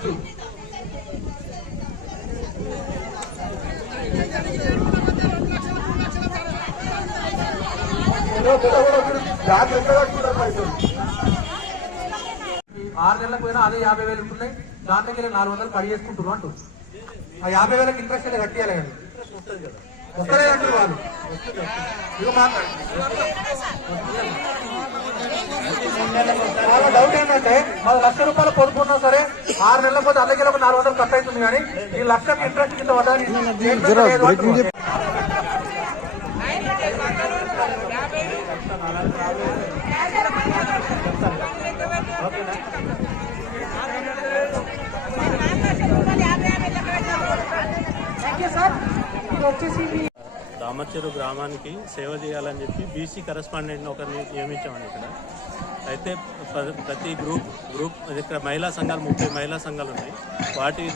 చేసుకోవచ్చు. జాగ్రత్తగా 6 నెలలకు పోయినా అదే 50,000 ఉంటున్నాయి. దాంట్లోకి 400 కడి చేసుకుంటున్నాం అంటూ ఆ 50,000కి ఇంట్రెస్ట్ అయితే కట్టియాలి కానీ వస్తలేదంటారు వాళ్ళు. ఇక మాట్లాడు వాళ్ళ డౌట్ ఏంటంటే మన ₹1,00,000 పొదుపున్నా సరే 6 నెలల పోతే అందుకే 400 కట్ అవుతుంది కానీ ఈ లక్షకి ఇంట్రెస్ట్ కింద వద్దని దామర్చెరు గ్రామానికి సేవ చేయాలని చెప్పి బీసీ కరెస్పాండెంట్ ఒకరిని నియమించామని ఇక్కడ. అయితే ప్రతి గ్రూప్ ఇక్కడ మహిళా సంఘాలు 30 మహిళా సంఘాలు ఉన్నాయి. వాటికి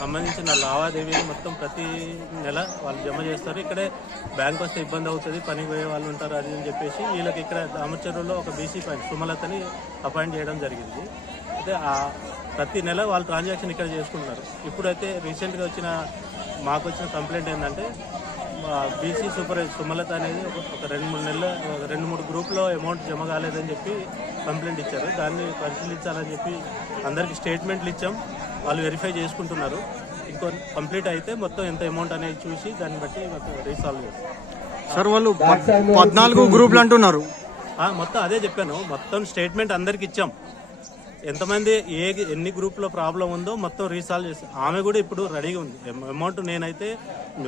సంబంధించిన లావాదేవీలు మొత్తం ప్రతి నెల వాళ్ళు జమ చేస్తారు. ఇక్కడే బ్యాంక్ వస్తే ఇబ్బంది అవుతుంది, పనికి పోయే వాళ్ళు ఉంటారు అది అని చెప్పేసి వీళ్ళకి ఇక్కడ దామర్చెరులో ఒక బీసీ సుమలతని అపాయింట్ చేయడం జరిగింది. అయితే ప్రతి నెల వాళ్ళు ట్రాన్సాక్షన్ ఇక్కడ చేసుకుంటున్నారు. ఇప్పుడైతే రీసెంట్గా మాకు వచ్చిన కంప్లైంట్ ఏంటంటే బీసీ సూపర్వైజర్ సుమలత అనేది ఒక 2-3 గ్రూప్లో అమౌంట్ జమ కాలేదని చెప్పి కంప్లైంట్ ఇచ్చారు. దాన్ని పరిశీలించాలని చెప్పి అందరికీ స్టేట్మెంట్లు ఇచ్చాం. వాళ్ళు వెరిఫై చేసుకుంటున్నారు. ఇంకో కంప్లీట్ అయితే మొత్తం ఎంత అమౌంట్ అనేది చూసి దాన్ని బట్టి రీసాల్వ్ చేస్తాం. సార్ వాళ్ళు 14 గ్రూపులు అంటున్నారు. మొత్తం అదే చెప్పాను. మొత్తం స్టేట్మెంట్ అందరికి ఇచ్చాం. ఎంతమంది ఎన్ని గ్రూప్లో ప్రాబ్లం ఉందో మొత్తం రీసాల్వ్ చేస్తాం. ఆమె కూడా ఇప్పుడు రెడీగా ఉంది. అమౌంట్ నేనైతే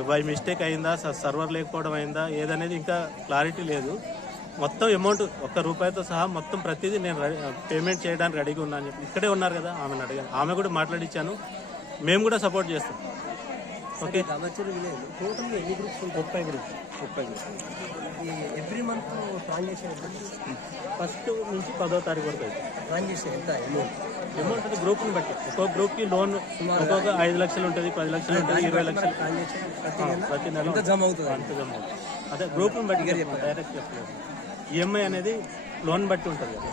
బై మిస్టేక్ అయిందా, సర్వర్ లేకపోవడం అయిందా ఏదనేది ఇంకా క్లారిటీ లేదు. మొత్తం అమౌంట్ ₹1 సహా మొత్తం ప్రతిదీ నేను పేమెంట్ చేయడానికి రెడీగా ఉన్నా అని చెప్పి ఇక్కడే ఉన్నారు కదా ఆమెను అడిగాను. ఆమె కూడా మాట్లాడించాను. మేము కూడా సపోర్ట్ చేస్తాం. ఓకే. టోటల్ ఎన్ని groups? 30 groups. Every month transaction first నుంచి 10వ తారీఖు వరకు అయితే ట్రాన్సాక్షన్ ఎంత అమౌంట్ గ్రూప్ని బట్టి ఒక్కొక్క గ్రూప్కి లోన్ ఒక్కొక్క 5 లక్షలు ఉంటుంది, 10 లక్షలు ఉంటుంది, 20 లక్షలు ప్రతి నెల అంత జమ అవుతుంది. అదే గ్రూప్ని బట్టి డైరెక్ట్ చెప్పలేదు. ఈఎంఐ అనేది లోన్ బట్టి ఉంటుంది కదా.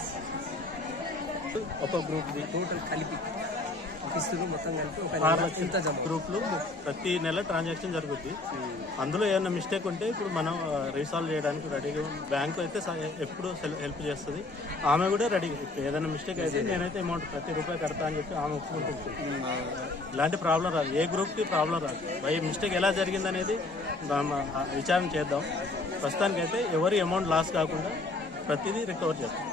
ఒక్కొక్క గ్రూప్ది టోటల్ కలిపి మొత్తం కలిపి 6 లక్షల గ్రూప్లు ప్రతి నెల ట్రాన్సాక్షన్ జరుగుద్ది. అందులో ఏమైనా మిస్టేక్ ఉంటే ఇప్పుడు మనం రీసాల్వ్ చేయడానికి రెడీగా. బ్యాంకు అయితే ఎప్పుడు హెల్ప్ చేస్తుంది. ఆమె కూడా రెడీ. ఏదైనా మిస్టేక్ అయితే నేనైతే అమౌంట్ ప్రతి రూపాయి కడతా అని చెప్పి ఆమె ఒప్పుకుంటుంది. ఇలాంటి ప్రాబ్లం రాదు, ఏ గ్రూప్కి ప్రాబ్లం రాదు. బై మిస్టేక్ ఎలా జరిగిందనేది విచారణ చేద్దాం. ప్రస్తుతానికైతే ఎవరి అమౌంట్ లాస్ కాకుండా ప్రతిదీ రికవర్ చేస్తాం.